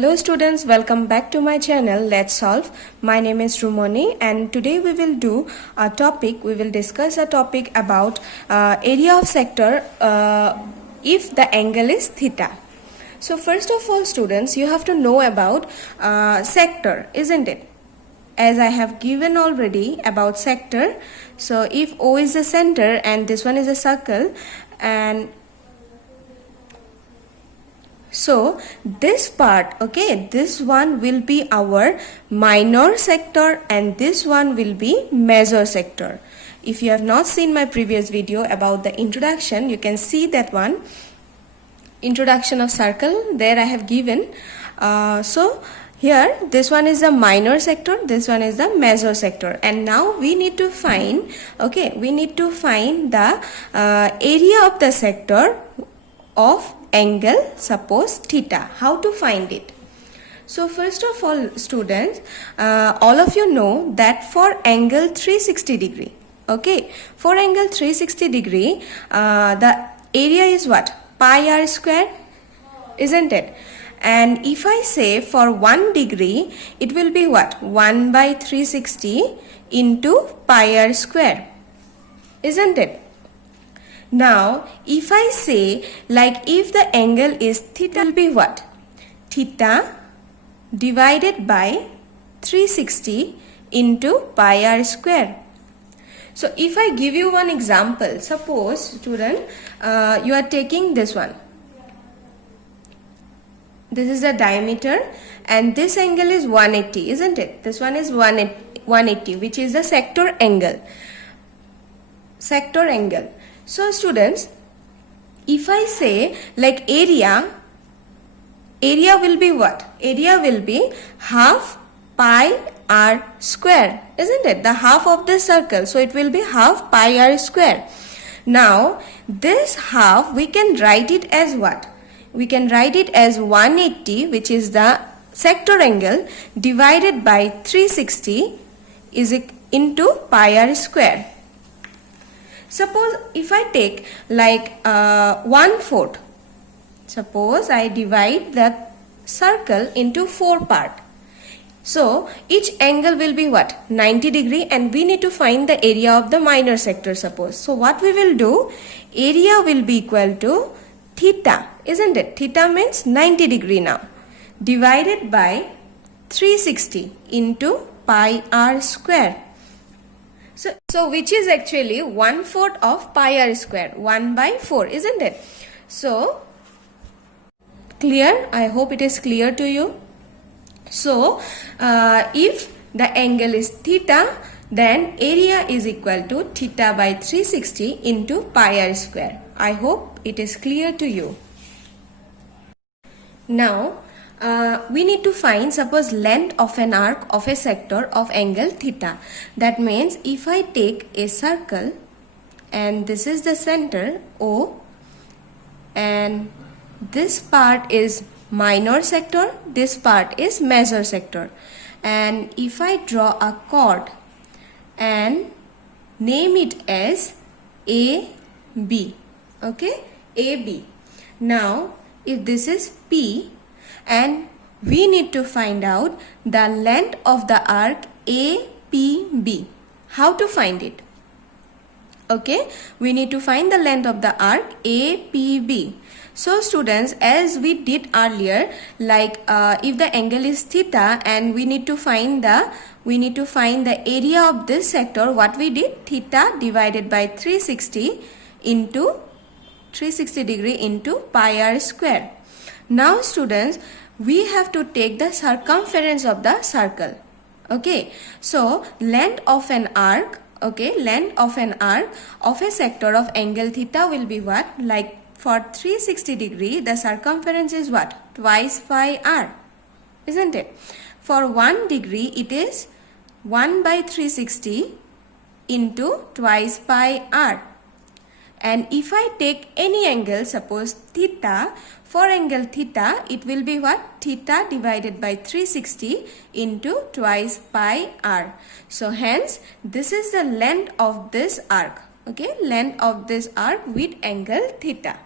Hello students, welcome back to my channel Let's Solve. My name is Rumoni and today we will discuss a topic about area of sector if the angle is theta. So first of all students, you have to know about sector, isn't it? As I have given already about sector, so if O is the center and this one is a circle, and so this part, okay, this one will be our minor sector and this one will be major sector. If you have not seen my previous video about the introduction, you can see that one, introduction of circle, there I have given. So here this one is the minor sector, this one is the major sector, and now we need to find, okay, we need to find the area of the sector of angle, suppose theta. How to find it? So first of all students, all of you know that for angle 360 degree, okay, for angle 360 degree, the area is what? Pi r square, isn't it? And if I say for 1 degree, it will be what? 1 by 360 into pi r square, isn't it? Now, if I say, like, if the angle is theta, will be what? Theta divided by 360 into pi r square. So, if I give you one example, suppose, student, you are taking this one. This is the diameter and this angle is 180, isn't it? This one is 180, which is the sector angle. Sector angle. So students, if I say like area will be what? Area will be half pi r square, isn't it? The half of the circle. So it will be half pi r square. Now this half we can write it as what? We can write it as 180, which is the sector angle, divided by 360 is into pi r square. Suppose if I take like 1/4, suppose I divide the circle into 4 parts. So each angle will be what? 90 degree, and we need to find the area of the minor sector, suppose. So what we will do, area will be equal to theta, isn't it? Theta means 90 degree now, divided by 360 into pi r square. So which is actually 1/4 of pi r square, 1 by 4, isn't it? So clear? I hope it is clear to you. So if the angle is theta, then area is equal to theta by 360 into pi r square. I hope it is clear to you. Now we need to find, suppose, length of an arc of a sector of angle theta. That means if I take a circle and this is the center O, and this part is minor sector, this part is major sector, and if I draw a chord and name it as AB, okay, AB. Now if this is P, and we need to find out the length of the arc APB. How to find it? Okay, we need to find the length of the arc APB. So students, as we did earlier, like if the angle is theta and we need to find the area of this sector, what we did, theta divided by 360 degree into pi r square. Now students, we have to take the circumference of the circle. Okay, so length of an arc, okay, length of an arc of a sector of angle theta will be what? Like for 360 degree, the circumference is what? Twice pi r, isn't it? For 1 degree, it is 1 by 360 into twice pi r. And if I take any angle, suppose theta, for angle theta, it will be what? Theta divided by 360 into twice pi r. So hence, this is the length of this arc, okay, length of this arc with angle theta.